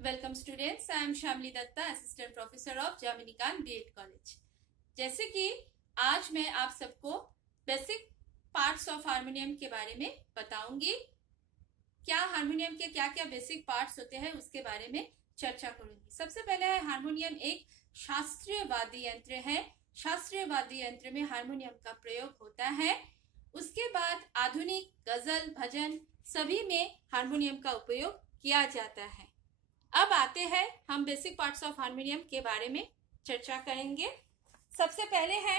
Welcome students, I am Shyamali Datta, assistant professor of Jamini BEd college. जैसे कि आज मैं आप सबको बेसिक पार्ट्स ऑफ हारमोनियम के बारे में बताऊंगी। क्या हारमोनियम के क्या क्या बेसिक पार्ट्स होते हैं उसके बारे में चर्चा करूंगी। सबसे पहले है हारमोनियम एक शास्त्रीय वाद्य यंत्र है। शास्त्रीय वाद्य यंत्र में हारमोनियम का प्रयोग होता है। उसके बाद आधुनिक गजल भजन सभी में हारमोनियम का उपयोग किया जाता है। अब आते हैं हम बेसिक पार्ट्स ऑफ हारमोनियम के बारे में चर्चा करेंगे। सबसे पहले है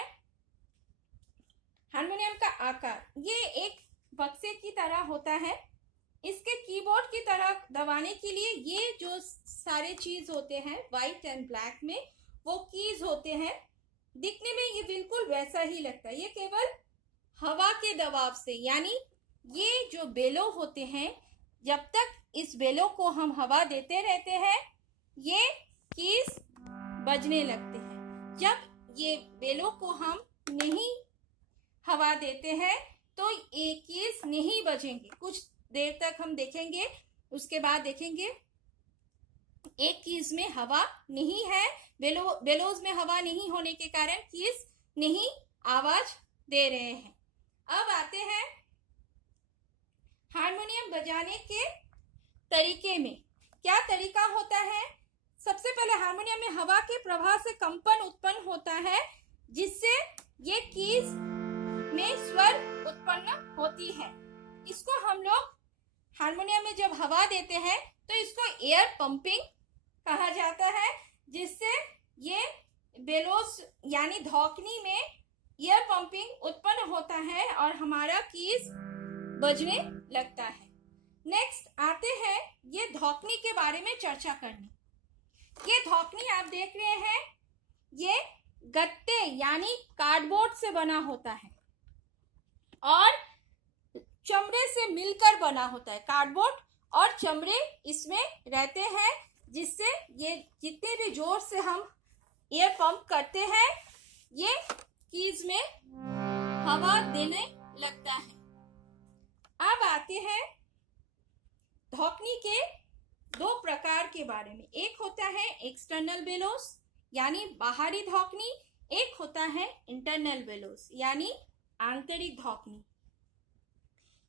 हारमोनियम का आकार। ये एक बक्से की तरह होता है। इसके कीबोर्ड की तरह दबाने के लिए ये जो सारे चीज होते हैं व्हाइट एंड ब्लैक में, वो कीज होते हैं। दिखने में ये बिल्कुल वैसा ही लगता है। ये केवल हवा के दबाव से, यानी ये जो बेलो होते हैं, जब तक इस बेलो को हम हवा देते रहते हैं ये कीज बजने लगते हैं। जब ये बेलो को हम नहीं हवा देते हैं तो ये कीज नहीं बजेंगे। कुछ देर तक हम देखेंगे, उसके बाद देखेंगे एक कीज में हवा नहीं है, बेलोज में हवा नहीं होने के कारण कीज नहीं आवाज दे रहे हैं। अब आते हैं हारमोनियम बजाने के तरीके में। क्या तरीका होता है? सबसे पहले हारमोनियम में हवा के प्रवाह से कंपन उत्पन्न होता है, जिससे ये कीज में स्वर उत्पन्न होती है। इसको हम लोग हारमोनियम में जब हवा देते हैं तो इसको एयर पंपिंग कहा जाता है, जिससे ये बेलोस यानी धौकनी में एयर पंपिंग उत्पन्न होता है और हमारा कीज बजने लगता है। नेक्स्ट आते हैं ये धौकनी के बारे में चर्चा करने। ये धौकनी आप देख रहे हैं, ये गत्ते यानी कार्डबोर्ड से बना होता है और चमड़े से मिलकर बना होता है। कार्डबोर्ड और चमड़े इसमें रहते हैं, जिससे ये जितने भी जोर से हम एयर पंप करते हैं ये कीज में हवा देने लगता है। अब आते हैं धौकनी के दो प्रकार के बारे में। एक होता है एक्सटर्नल बेलोस यानी बाहरी धौकनी, एक होता है इंटरनल बेलोस यानी आंतरिक धौकनी।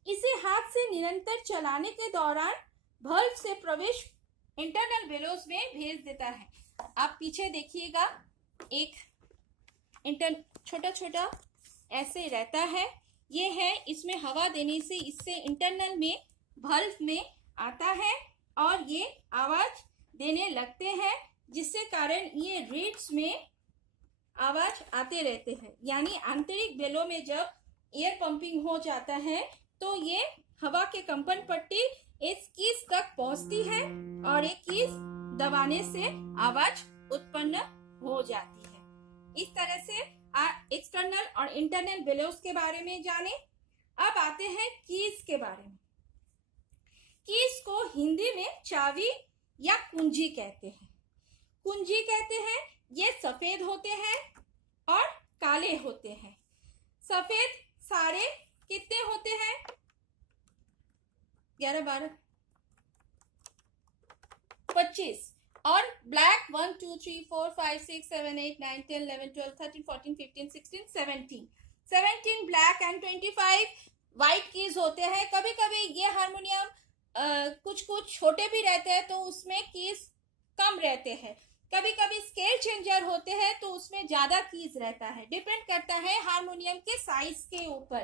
इसे हाथ से निरंतर चलाने के दौरान बल्ब से प्रवेश इंटरनल बेलोस में भेज देता है। आप पीछे देखिएगा, एक छोटा छोटा ऐसे रहता है, ये है। इसमें हवा देने से इससे इंटरनल में बल्ब में आता है और ये आवाज देने लगते हैं, जिससे कारण ये रीड्स में आवाज आते रहते हैं। यानी आंतरिक बेलो में जब एयर पंपिंग हो जाता है तो ये हवा के कंपन पट्टी इस कीज तक पहुंचती है और एक कीज दबाने से आवाज उत्पन्न हो जाती है। इस तरह से एक्सटर्नल और इंटरनल बेलोस के बारे में जाने। अब आते हैं कीज के बारे में। कीज को हिंदी में चाबी या कुंजी कहते हैं। कुंजी कहते हैं, ये सफेद होते हैं और काले होते हैं। सफेद सारे कितने होते हैं? 11, 12, 25 और black 1, 2, 3, 4, 5, 6, 7, 8, 9, 10, 11, 12, 13, 14, 15, 16, 17 black and 25 white keys होते हैं। कभी कभी ये हारमोनियम कुछ छोटे भी रहते हैं तो उसमें कीज कम रहते हैं। कभी कभी स्केल चेंजर होते हैं तो उसमें ज्यादा कीज रहता है। डिपेंड करता है हारमोनियम के साइज के ऊपर।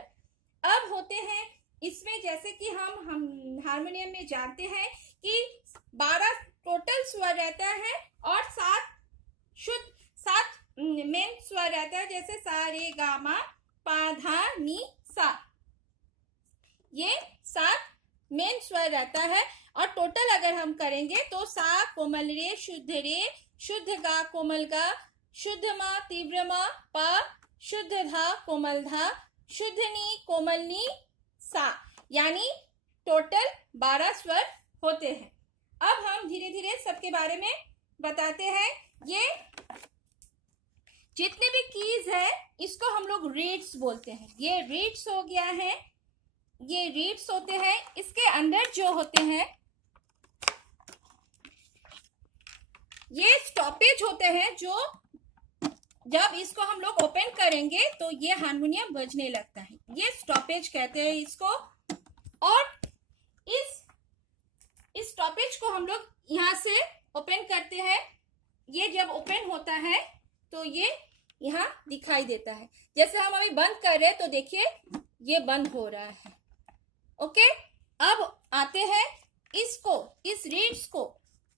अब होते हैं इसमें, जैसे कि हम हारमोनियम में जानते हैं कि 12 टोटल स्वर रहता है और 7 मेन स्वर रहता है, जैसे सा रे गा मा पा धा नी सा। ये 7 मेन स्वर रहता है और टोटल अगर हम करेंगे तो सा कोमल रे, शुद्ध गा कोमल गा, शुद्ध मा तीव्र मा, पा शुद्ध धा कोमल धा, शुद्ध नी कोमल नी सा, यानी टोटल 12 स्वर होते हैं। अब हम धीरे धीरे सबके बारे में बताते हैं। ये जितने भी कीज है इसको हम लोग रीड्स बोलते हैं। ये रीड्स हो गया है, ये रीड्स होते हैं। इसके अंदर जो होते हैं स्टॉपेज होते हैं जो जब इसको हम लोग ओपन करेंगे तो ये हारमोनियम बजने लगता है, ये स्टॉपेज कहते हैं इसको। और इस स्टॉपेज को हम लोग यहाँ से ओपन करते हैं। ये जब ओपन होता है तो ये यहाँ दिखाई देता है। जैसे हम अभी बंद कर रहे हैं तो देखिए ये बंद हो रहा है। ओके, अब आते हैं इसको, इस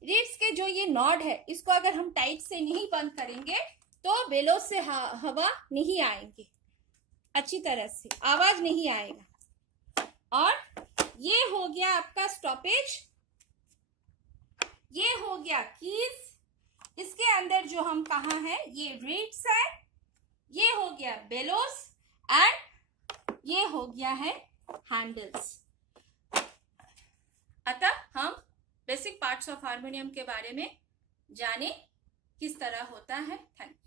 रीड्स के जो ये नॉड है, इसको अगर हम टाइट से नहीं बंद करेंगे तो बेलोस से हवा नहीं आएंगे, अच्छी तरह से आवाज नहीं आएगा। और ये हो गया आपका स्टॉपेज, ये हो गया कीज। इसके अंदर जो हम कहा है ये रीड्स है, ये हो गया बेलोस एंड ये हो गया है हैंडल्स। अतः हम बेसिक पार्ट्स ऑफ हारमोनियम के बारे में जाने किस तरह होता है। Thank you.